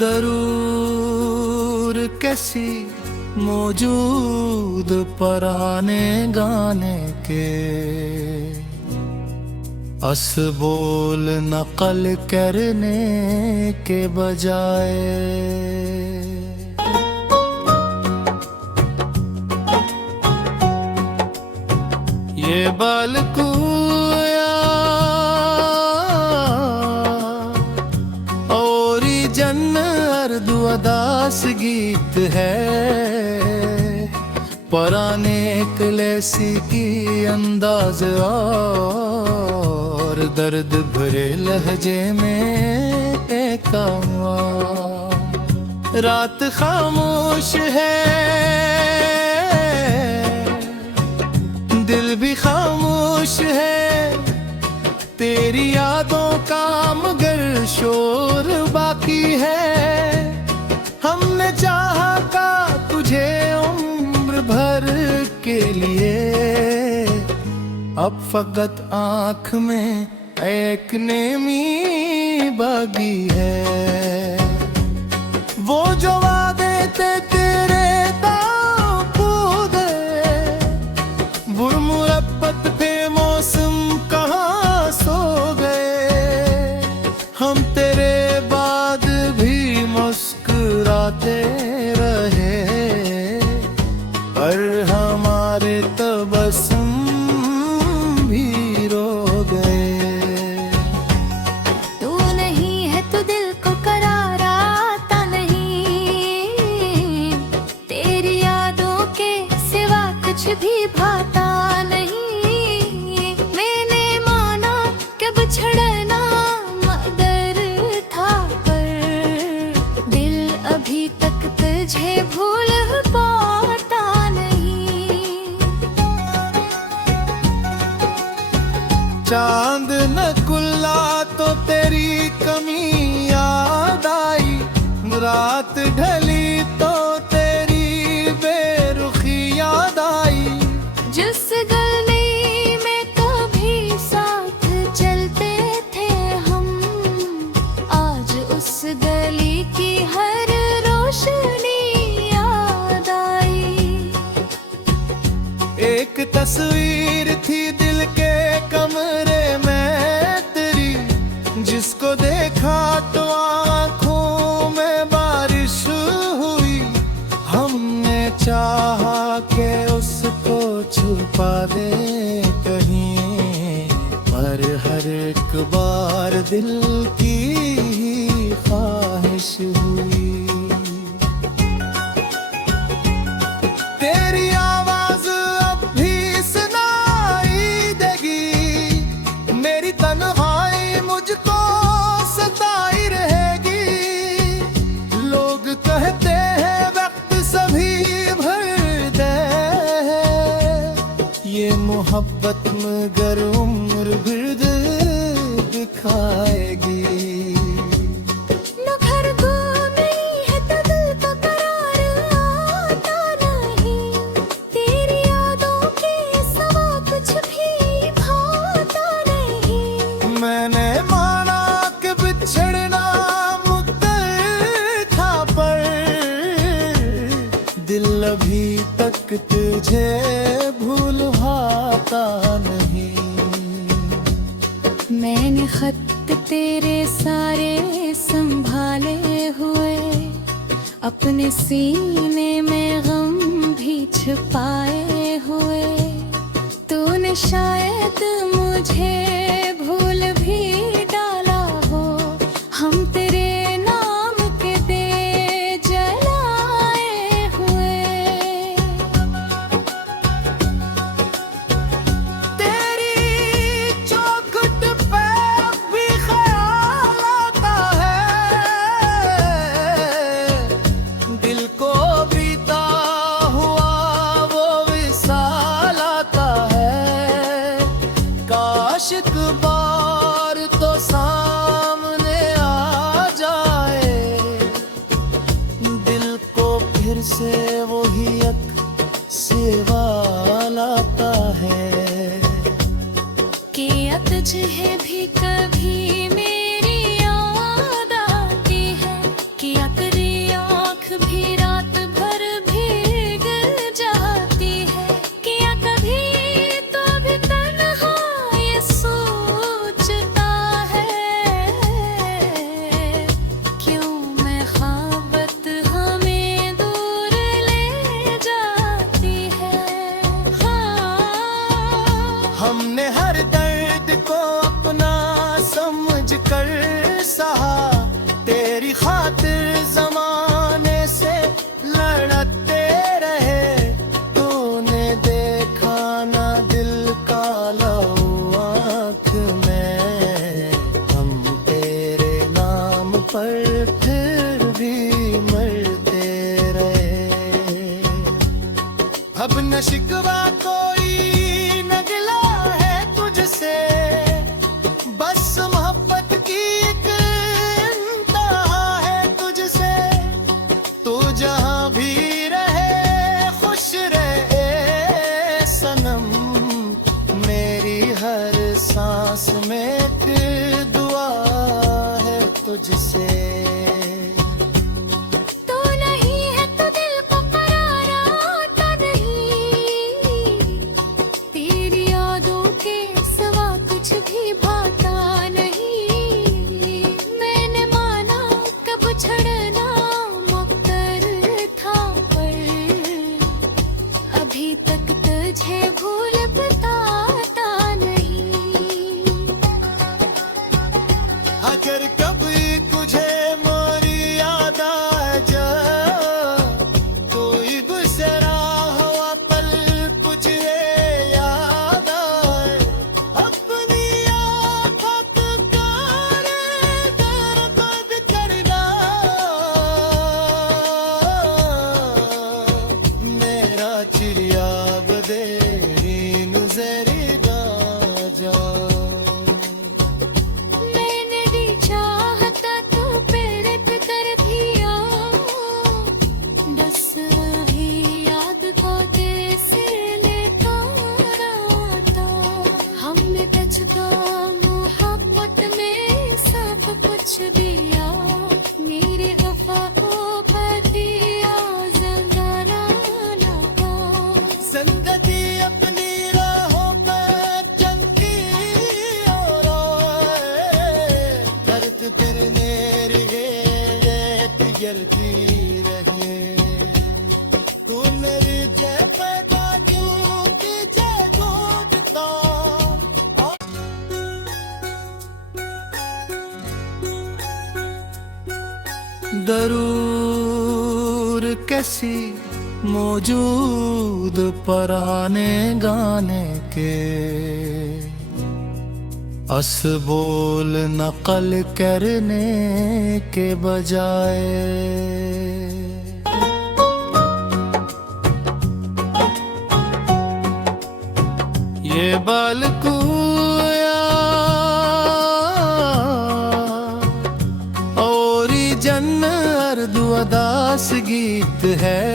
दरूर कैसी मौजूद पराने गाने के, असबोल नकल करने के बजाय। ये बालकुया और जन अर्दु अदास गीत है, पराने कलेसी की अंदाज और दर्द भरे लहजे में एक रात खामोश है, दिल भी खामोश है, तेरी यादों का मगर शोर बाकी है। हमने चाहा का तुझे उम्र भर के लिए, अब फकत आँख में एक नेमी बागी है। वो जो वादे थे तेरे ताबूदे, बुरमुरब्बत पे मौसम कहाँ सो गए। हम तेरे बाद भी मुस्कुराते रहे, पर हमारे तबस्सुम भी रो गए। तू नहीं है तो दिल को करार आता नहीं, तेरी यादों के सिवा कुछ भी भाता नहीं। मैंने माना कि बिछड़ना मगर था, पर दिल अभी तक तुझे भूल पाता नहीं। चांद न खुला तो तेरी कमी याद आई, रात ढली तो तेरी बेरुखी याद आई। जिस गली में कभी साथ चलते थे हम, आज उस गली की हर रोशनी याद आई। एक तस्वीर थी दिल के कमरे में तेरी, जिसको देखा तो आँखों में बारिश हुई। हमने चाहा कि उसको छुपा दे कहीं, पर हर एक बार दिल की ख्वाहिश हुई। तेरी आवाज अब भी सुनाई देगी, मेरी तन्हाई मुझको सताई रहेगी। लोग कहते हैं वक्त सभी भर दे, ये मोहब्बत मगर उम्र भर दिखाएगी। न घर को नहीं है तो दिल को करार आता नहीं, तेरी यादों के सिवा कुछ भी भाता नहीं। मैंने माना कि बिछड़ना मुद्दत था, पर दिल अभी तक तुझे भूल पाता नहीं। मैंने खत तेरे सारे संभाले हुए, अपने सीने में गम भी छुपाए हुए। तूने शायद मुझे भूल भी डाला हो, हम तेरे नाम के दे जलाए हुए। तेरी चौखट पे भी ख्याल आता है, दिल को बीता हुआ वो विसाल आता है। काश एक बार तो सामने आ जाए, दिल को फिर से वही एक सवाल आता है। किया तुझे भी कभी मेरी याद आती है, किया सांस में एक दुआ है तुझसे। तू नहीं है तो दिल को करार आता नहीं, तेरी यादों के सिवा कुछ भी भाता नहीं। मैंने माना कब छड़ना मुक्तर था, पर अभी तक तुझे भूल बताता नहीं। अगर कभी तुझे मोरी याद आ जा, कोई गुजरा हुआ पल तुझे याद आए, अपनी आँखों पुकारे दर्द करना। मेरा चिड़िया बदेरी नजरी ना जा। मैंने दी चाहता तू पीड़ित कर दिया, बस वही याद को दिल से लेता रहता। हमने तुझको मोहब्बत में सब कुछ दिया, मेरे वफा को बदिया ज़ंगारा लगा। जिंदगी अपनी राहों पे चलती और दर्द दिल मेरी गिरती रहे। तू मेरी जय पैदा क्यों पीछे घूमता। दरूर कैसी मौजूद पराने गाने के, अस बोल नकल करने के बजाय। ये बालकुया और जन अर्दु अदास गीत है,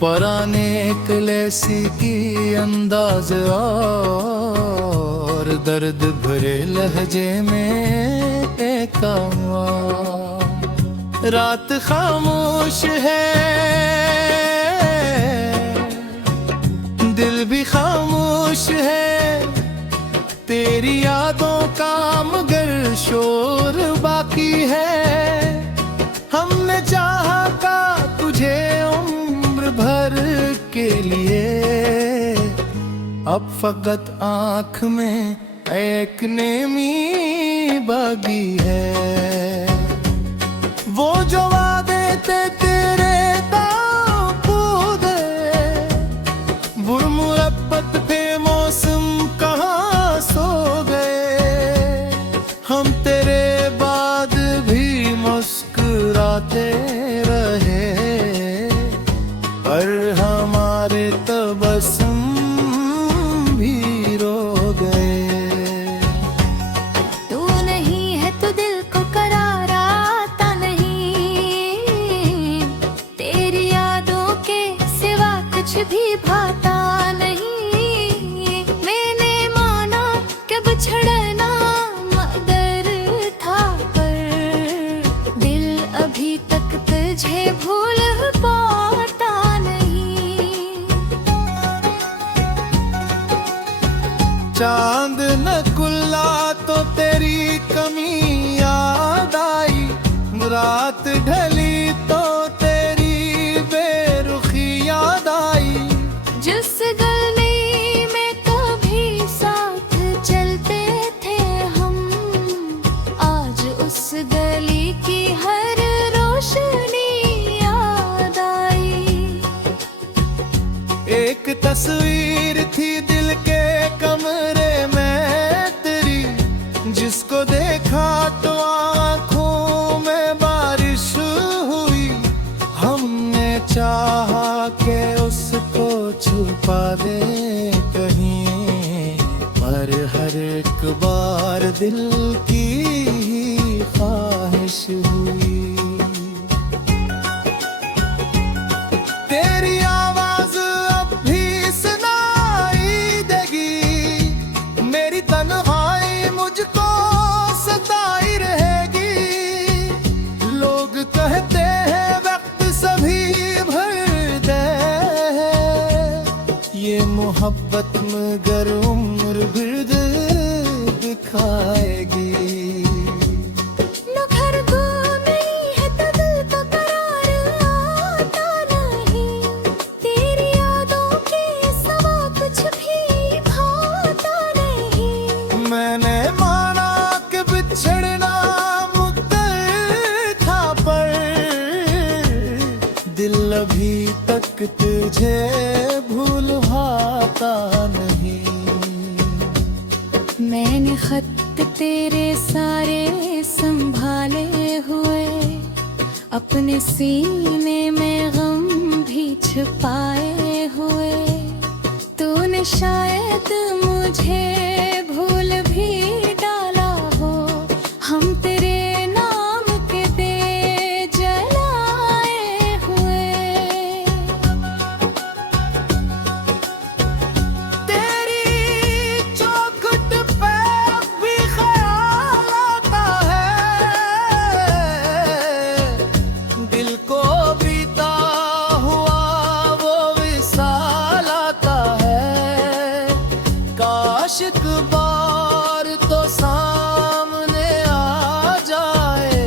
पराने कलेसी की अंदाज और दर्द भरे लहजे में एक आवाज़। रात खामोश है, दिल भी खामोश है, तेरी यादों का मगर शोर बाकी है। हमने चाहा का तुझे उम्र भर के लिए, अब फकत आँख में एक नेमी बागी है। वो जो वादे थे तेरे ताबूदे, बुरमुरब्बत पे मौसम कहाँ सो गए। हम तेरे बाद भी मुस्कुराते रहे, पर हमारे तबस्सुम भी रो गए। तू नहीं है तो दिल को करार आता नहीं, तेरी यादों के सिवा कुछ भी भाता नहीं। मैंने माना कब छड़ना मगर था, पर दिल अभी तक तुझे भूल पाता नहीं। चांद न खुला तो तेरी कमी याद आई, रात ढली तो तेरी बेरुखी याद आई। जिस गली में कभी साथ चलते थे हम, आज उस गली की हर रोशनी याद आई। एक तस्वीर थी दिल के कमरे में तेरी, जिसको देखा तो आँखों में बारिश हुई। हमने चाहा कि उसको छुपा दे कहीं, पर हर एक बार दिल की ख्वाहिश हुई। तेरी आवाज अब भी सुनाई देगी, मोहब्बत मगर उम्र भर दिखाएगी। न घर को नहीं है तो दिल का करार आता नहीं, तेरी यादों के सिवा कुछ भी भाता नहीं। मैंने माना कि बिछड़ना मुद्दत था, पर दिल अभी तक तुझे भूल पाता नहीं। मैंने खत तेरे सारे संभाले हुए, अपने सीने में गम भी छुपाए हुए। तूने शायद मुझे भूल भी डाला हो, हम तेरे नाम के दे जलाए हुए। तेरी चौखट पे अब भी ख्याल आता है, दिल को बीता हुआ वो विसाल आता है। काश एक बार तो सामने आ जाए,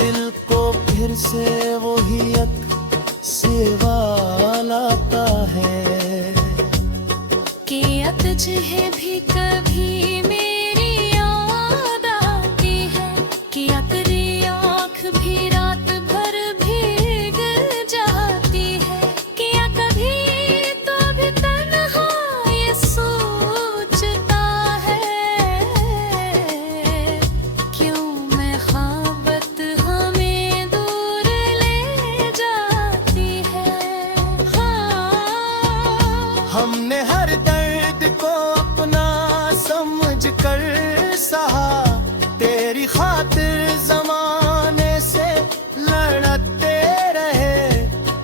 दिल को फिर से वही एक सवाल आता है। किया तुझे भी कभी मेरी याद आती है, किया तेरी आँख भी रात भर भीग जाती है। किया कभी तो भी तन्हा ये सोचता है, क्यों मैं ख्वाबत हमें दूर ले जाती है। हाँ, हमने हर दर्द को अपना समझ कर सहा, तेरी खातिर जमाने से लड़ते रहे।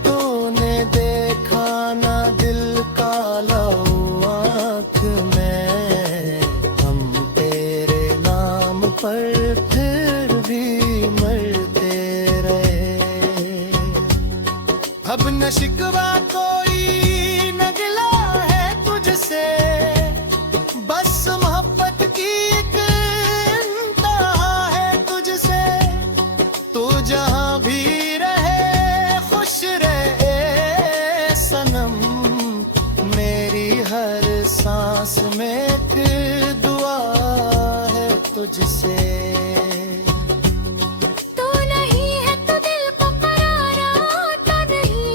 तूने देखा ना दिल काला आँख में, हम तेरे नाम पर फिर भी मरते रहे। अब न शिकवा कोई न गिला है तुझसे, बस मोहब्बत की एक इंतहा है तुझसे। तू जहाँ भी रहे खुश रहे सनम, मेरी हर सांस में एक दुआ है तुझसे। तू नहीं है तो दिल को करार आता नहीं,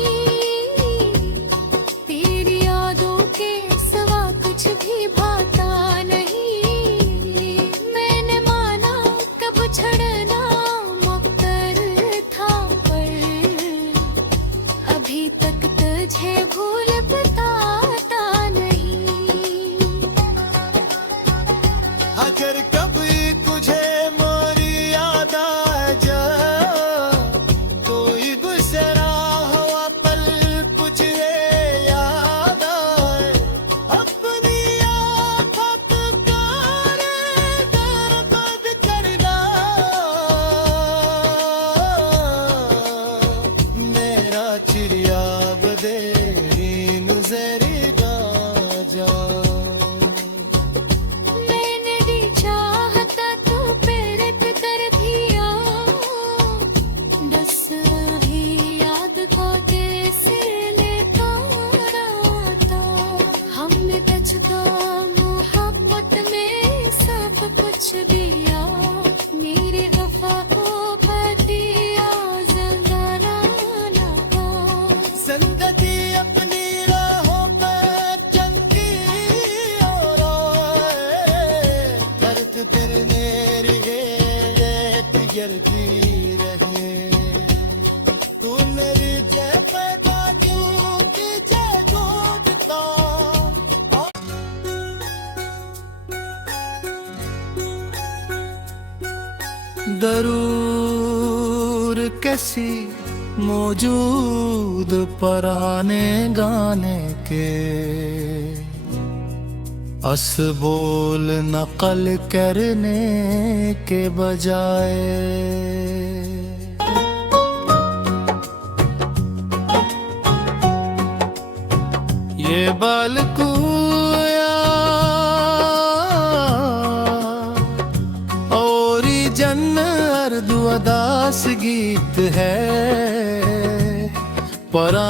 तेरी यादों के सिवा कुछ भी भाता नहीं। मैंने माना कब छड़ना मुक्तर था, पर अभी तक तुझे भूल बताता नहीं। अगर कभी तुझे मोरी याद आ जाए, कोई गुजरा हुआ पल तुझे याद आए, अपनी आँखों पुकारे बर्बाद करना। मेरा चिड़िया बदेरी नजरिया जा। मैंने भी चाहता तू प्रेरित कर दिया, बस भी याद को कैसे लेता रहता। हमने बचता मोहब्बत में सब कुछ दिया, मेरे वफा को बदिया ज़ंगाना लगा। जिंदगी अपनी राहों पर चलती और आए, दर्द दिल मेरी रेत गिरती रहे। तू मेरी जय पैदा क्यों की जय ढूंढता। दरूर कैसी मौजूद पराने गाने के, अस बोल नकल करने के बजाय। ये बालकुया ओरिजन अर्दु अदास गीत है परा